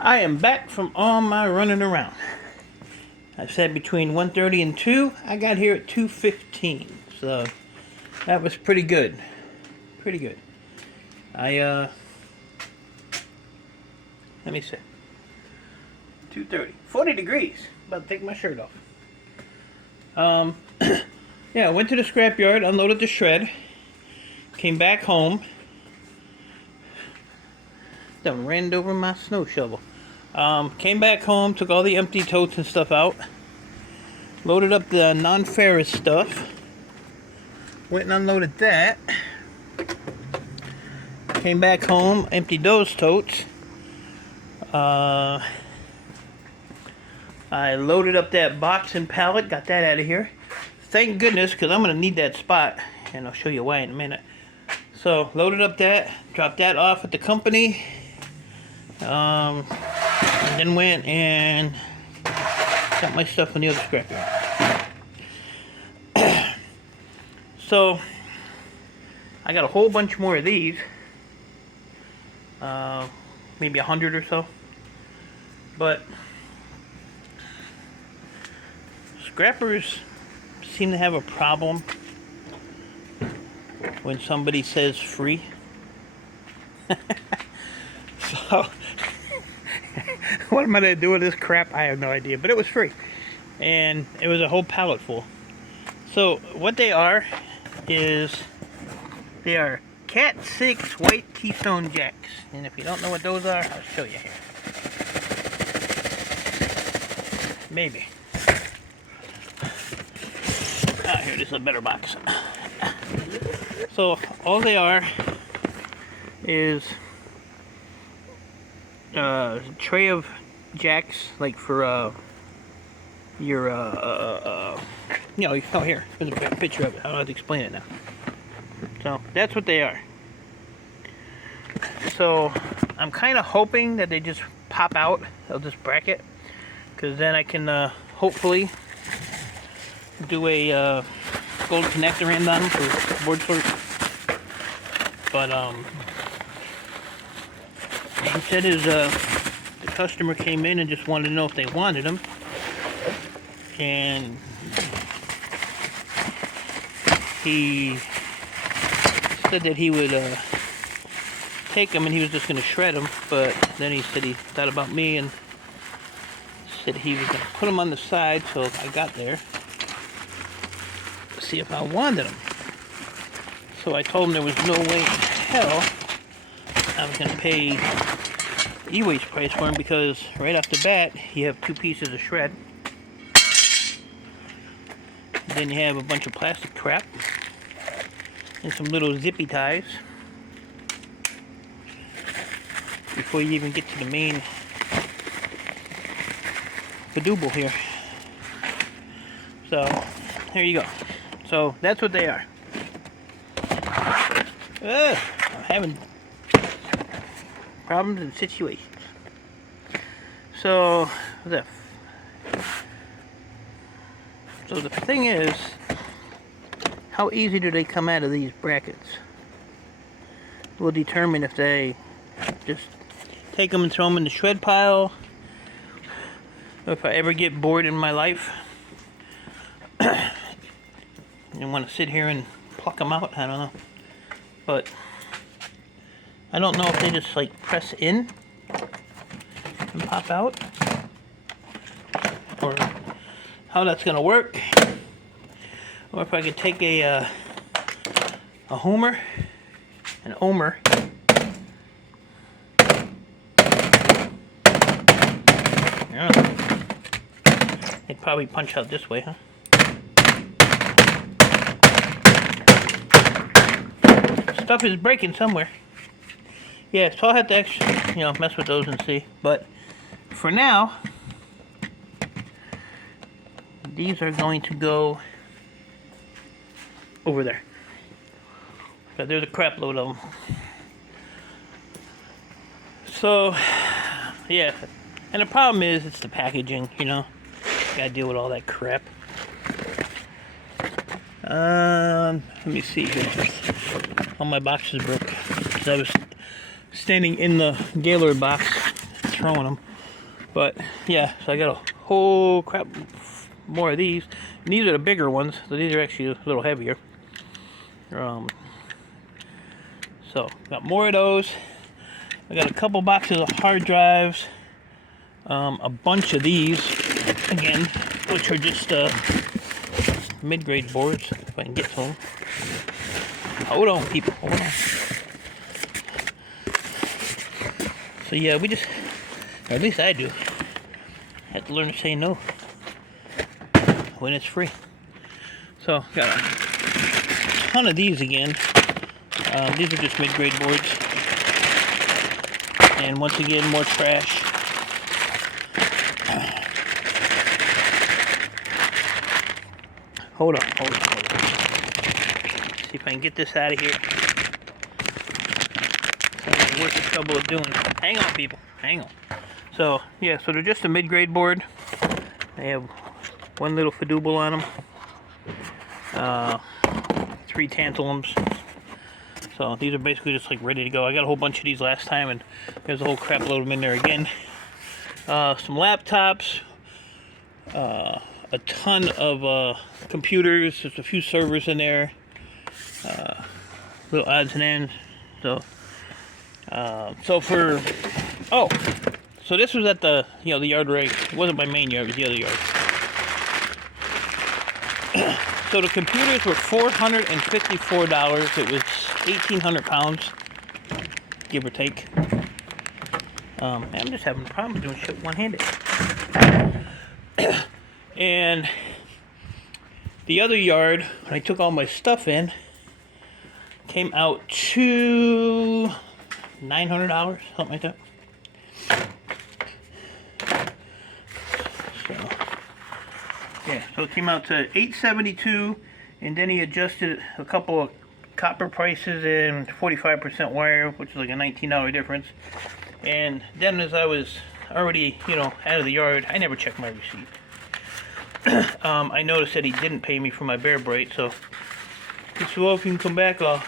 I am back from all my running around. I said between 1:30 and 2. I got here at 2:15. So that was pretty good. Pretty good. Let me see. 2:30. 40 degrees. About to take my shirt off. Yeah, I went to the scrapyard, unloaded the shred, came back home. Done ran over my snow shovel. Came back home, took all the empty totes and stuff out, loaded up the non-ferrous stuff, went and unloaded that, came back home, emptied those totes. I loaded up that box and pallet, got that out of here. Thank goodness, because I'm going to need that spot, and I'll show you why in a minute. So, loaded up that, dropped that off at the company, and then went and got my stuff in the other scrapyard. So, I got a whole bunch more of these, maybe 100 or so, but scrappers seem to have a problem when somebody says free. So what am I going to do with this crap? I have no idea, but it was free, and it was a whole pallet full. So what they are is they are Cat 6 white Keystone jacks, and if you don't know what those are, I'll show you here. Maybe. Here, this is a better box. So all they are is a tray of jacks, like for your you know, oh, here, there's a picture of it. I don't have to explain it now. So that's what they are. So I'm kind of hoping that they just pop out of this bracket, because then I can hopefully do a gold connector end on them for board sort. But he said the customer came in and just wanted to know if they wanted them, and he said that he would take them and he was just going to shred them, but then he said he thought about me and said he was going to put them on the side. So I got there to see if I wanted them. So I told him there was no way in hell I was going to pay e-waste price for them, because right off the bat you have 2 pieces of shred, then you have a bunch of plastic crap and some little zippy ties before you even get to the main cadoodle here. So there you go. So that's what they are. I'm having problems and situations. So the thing is, how easy do they come out of these brackets will determine if they just take them and throw them in the shred pile, or if I ever get bored in my life and want to sit here and pluck them out. I don't know, but I don't know if they just like press in and pop out, or how that's gonna work, or if I could take a homer, an omer, they'd probably punch out this way, huh? Stuff is breaking somewhere. Yeah, so I'll have to actually, you know, mess with those and see. But for now, these are going to go over there. But there's a crap load of them. So, yeah. And the problem is, it's the packaging, you know. Gotta deal with all that crap. Let me see here. All my boxes broke. So I was standing in the Gaylord box throwing them. But yeah, so I got a whole crap more of these. And these are the bigger ones, so these are actually a little heavier. So got more of those. I got a couple boxes of hard drives, a bunch of these again, which are just mid-grade boards, if I can get to them. Hold on, people, hold on. So yeah, we just, or at least I do, have to learn to say no when it's free. So got a ton of these again. These are just mid-grade boards. And once again, more trash. Hold on. See if I can get this out of here. It's worth the trouble of doing. Hang on, people. Hang on. So, yeah, so they're just a mid-grade board. They have one little fidooble on them. 3 tantalums. So these are basically just like ready to go. I got a whole bunch of these last time, and there's a whole crap load of them in there again. Some laptops, a ton of computers. There's a few servers in there, little odds and ends. So, so this was at the the yard right. It wasn't my main yard; it was the other yard. So the computers were $454. It was 1,800 pounds, give or take. I'm just having a problem doing shit one-handed. And the other yard, when I took all my stuff in, came out to $900, something like that. Yeah, so it came out to $872, and then he adjusted a couple of copper prices and 45% wire, which is like a $19 difference. And then as I was already, out of the yard, I never checked my receipt. I noticed that he didn't pay me for my bear braid, so he said, well, if you can come back, I'll,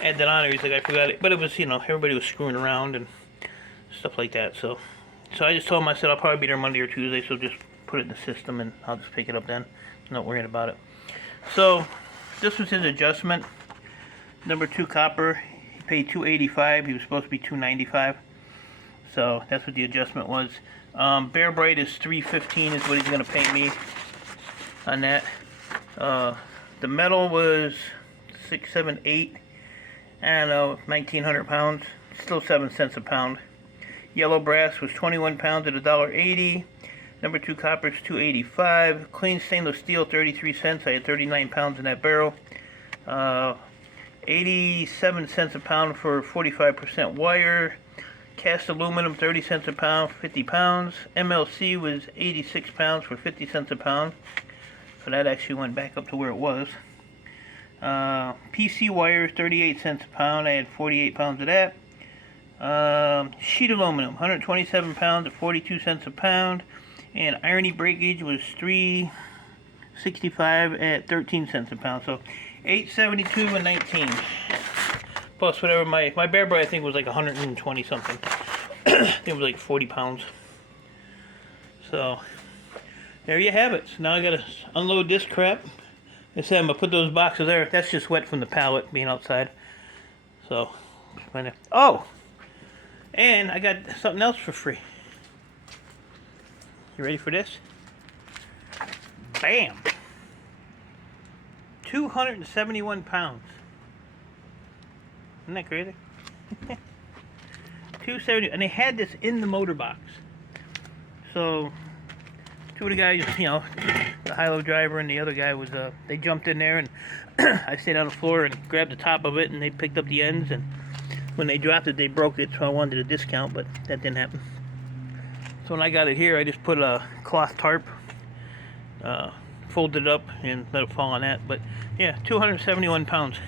add that on. He's like, I forgot it. But it was, everybody was screwing around and stuff like that. So I just told him, I said, I'll probably be there Monday or Tuesday, so just put it in the system and I'll just pick it up then. I'm not worrying about it. So this was his adjustment. Number 2 copper, he paid $285. He was supposed to be $295. So that's what the adjustment was. Bear braid is $315 is what he's going to pay me on that. The metal was 6, 7, 8. I don't know, 1,900 pounds. Still 7 cents a pound. Yellow brass was 21 pounds at $1.80. Number 2 copper is $2.85. Clean stainless steel, 33 cents. I had 39 pounds in that barrel. 87 cents a pound for 45% wire. Cast aluminum, 30 cents a pound, 50 pounds. MLC was 86 pounds for 50 cents a pound. So that actually went back up to where it was. PC wire, 38 cents a pound. I had 48 pounds of that. Sheet aluminum, 127 pounds at 42 cents a pound. And irony breakage was $3.65 at 13 cents a pound. So $8.72 and 19. Plus whatever my bear braid I think was like 120 something. I think it was like 40 pounds. So there you have it. So now I gotta unload this crap. I said I'm gonna put those boxes there. That's just wet from the pallet being outside. So oh, and I got something else for free. You ready for this? Bam! 271 pounds. Isn't that crazy? 270, and they had this in the motor box. So, 2 of the guys, the high-low driver and the other guy was, they jumped in there, and I stayed on the floor and grabbed the top of it, and they picked up the ends, and when they dropped it, they broke it, so I wanted a discount, but that didn't happen. So when I got it here, I just put a cloth tarp, folded it up, and let it fall on that. But yeah, 271 pounds.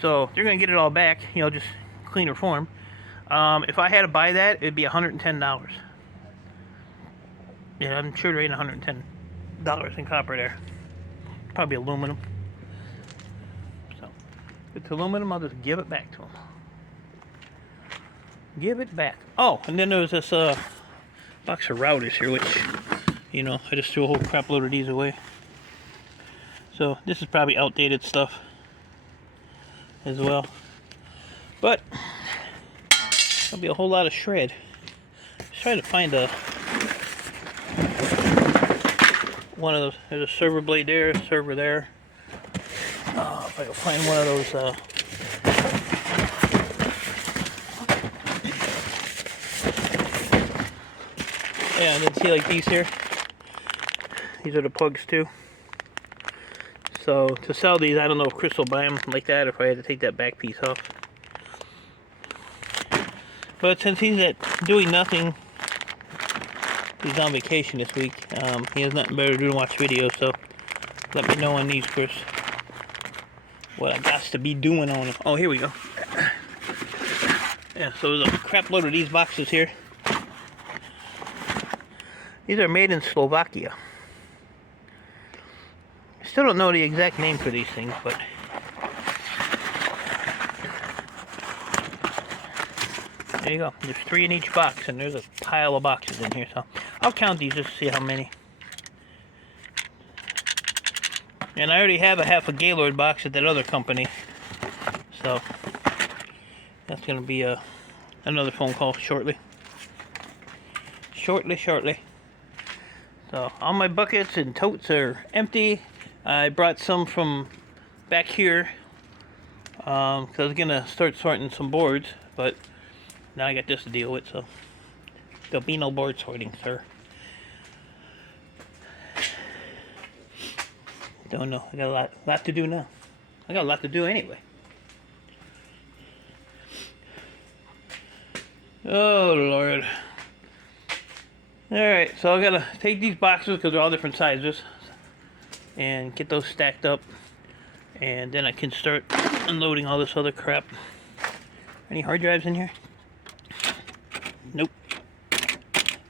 So they're gonna get it all back, just cleaner form. If I had to buy that, it'd be $110. Yeah, I'm sure there ain't $110 in copper there. Probably aluminum. So if it's aluminum, I'll just give it back to them. Give it back. Oh, and then there was this box of routers here, which, you know, I just threw a whole crap load of these away. So this is probably outdated stuff as well. But there'll be a whole lot of shred. Just trying to find one of those. There's a server blade there, a server there. If I can find one of those. Yeah, and then see like these here. These are the plugs too. So to sell these, I don't know if Chris will buy them like that, or if I had to take that back piece off. But since he's doing nothing, he's on vacation this week. He has nothing better to do than watch videos, so let me know on these, Chris, what I got to be doing on them. Oh, here we go. Yeah, so there's a crap load of these boxes here. These are made in Slovakia. I still don't know the exact name for these things, but there you go. There's 3 in each box, and there's a pile of boxes in here, so I'll count these just to see how many. And I already have a half a Gaylord box at that other company, so that's going to be another phone call shortly. Shortly. So all my buckets and totes are empty. I brought some from back here because I was going to start sorting some boards, but now I got this to deal with, so there'll be no board sorting, sir. Don't know. I got a lot to do now. I got a lot to do anyway. Oh, Lord. Alright, so I gotta take these boxes because they're all different sizes and get those stacked up, and then I can start unloading all this other crap. Any hard drives in here? Nope.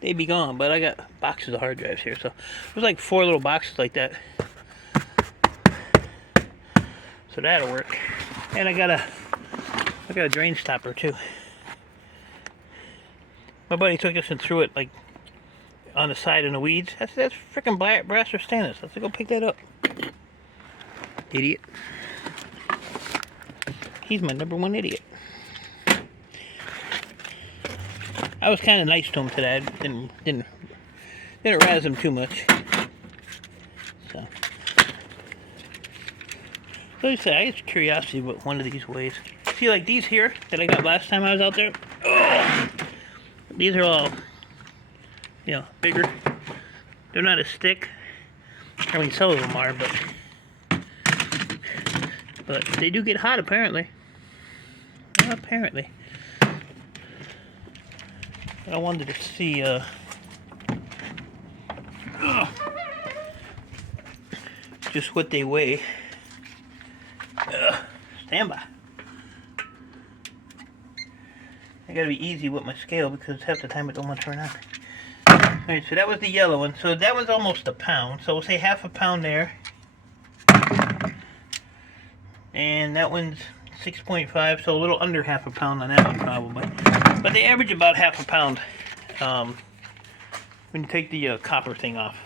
They'd be gone, but I got boxes of hard drives here, so there's like 4 little boxes like that. So that'll work. And I got a drain stopper too. My buddy took this and threw it like on the side in the weeds. That's freaking brass or stainless. Let's go pick that up. Idiot. He's my #1 idiot. I was kind of nice to him today. I didn't razz him too much. So like I said, I get curiosity what one of these weighs. See, like these here that I got last time I was out there. Oh, these are all, you know, bigger. They're not as thick. I mean, some of them are, but they do get hot apparently. Apparently. I wanted to see just what they weigh. Stand by. I gotta be easy with my scale because half the time it don't want to turn on. Alright, so that was the yellow one. So that was almost a pound. So we'll say half a pound there. And that one's 6.5, so a little under half a pound on that one probably. But they average about half a pound when you take the copper thing off.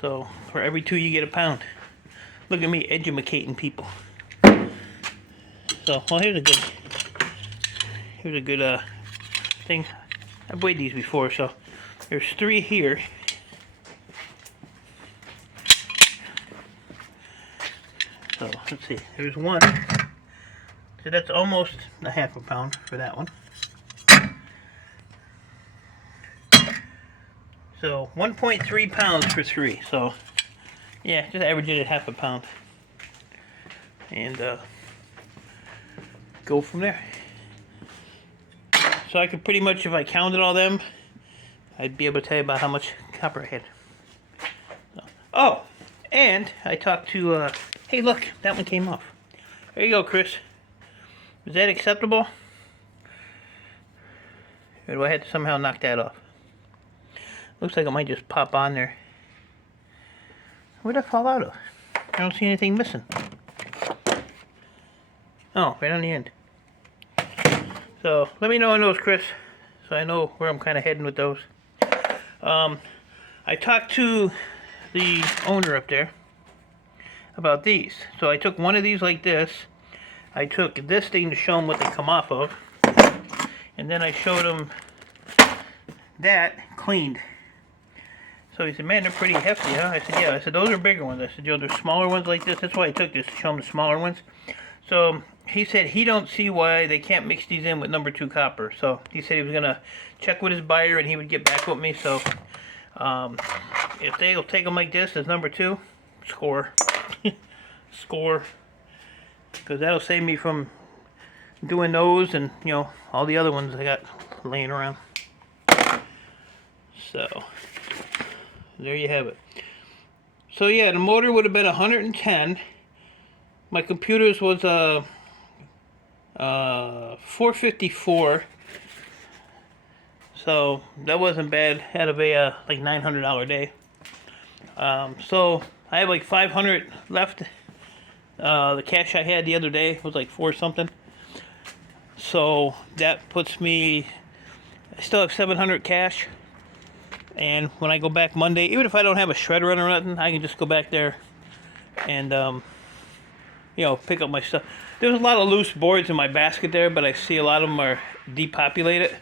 So for every 2 you get a pound. Look at me educating people. So, well, here's a good thing. I've weighed these before, so there's 3 here. So let's see. There's 1. So that's almost a half a pound for that one. So 1.3 pounds for 3. So yeah, just average it at half a pound. And go from there. So I could pretty much, if I counted all them, I'd be able to tell you about how much copper I had. So, oh, and I talked to, hey look, that one came off. There you go, Chris. Is that acceptable? Or do I have to somehow knock that off? Looks like it might just pop on there. Where'd that fall out of? I don't see anything missing. Oh, right on the end. So let me know on those, Chris, so I know where I'm kind of heading with those. I talked to the owner up there about these. So I took one of these like this. I took this thing to show him what they come off of. And then I showed him that cleaned. So he said, man, they're pretty hefty, huh? I said, yeah. I said, those are bigger ones. I said, you know, there's smaller ones like this. That's why I took this, to show him the smaller ones. So he said he don't see why they can't mix these in with number 2 copper. So he said he was going to check with his buyer and he would get back with me. So if they'll take them like this as number 2, score. Score. Because that'll save me from doing those and, you know, all the other ones I got laying around. So there you have it. So yeah, the motor would have been 110. My computer's was 454. So that wasn't bad out of a like $900 day. So I have like 500 left. The cash I had the other day was like 4 something. So that puts me, I still have 700 cash. And when I go back Monday, even if I don't have a shredder or nothing, I can just go back there and, you know, pick up my stuff. There's a lot of loose boards in my basket there, but I see a lot of them are depopulated.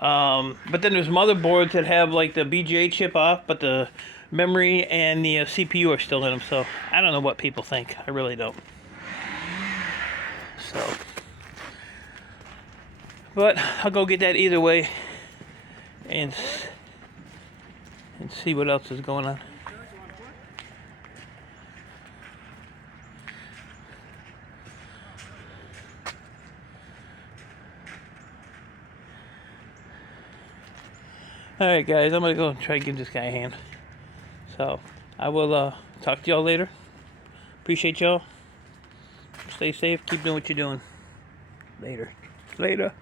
But then there's some other boards that have like the BGA chip off, but the memory and the CPU are still in them. So I don't know what people think. I really don't. So, but I'll go get that either way and see what else is going on. Alright guys, I'm going to go try to give this guy a hand. So, I will talk to y'all later. Appreciate y'all. Stay safe, keep doing what you're doing. Later. Later.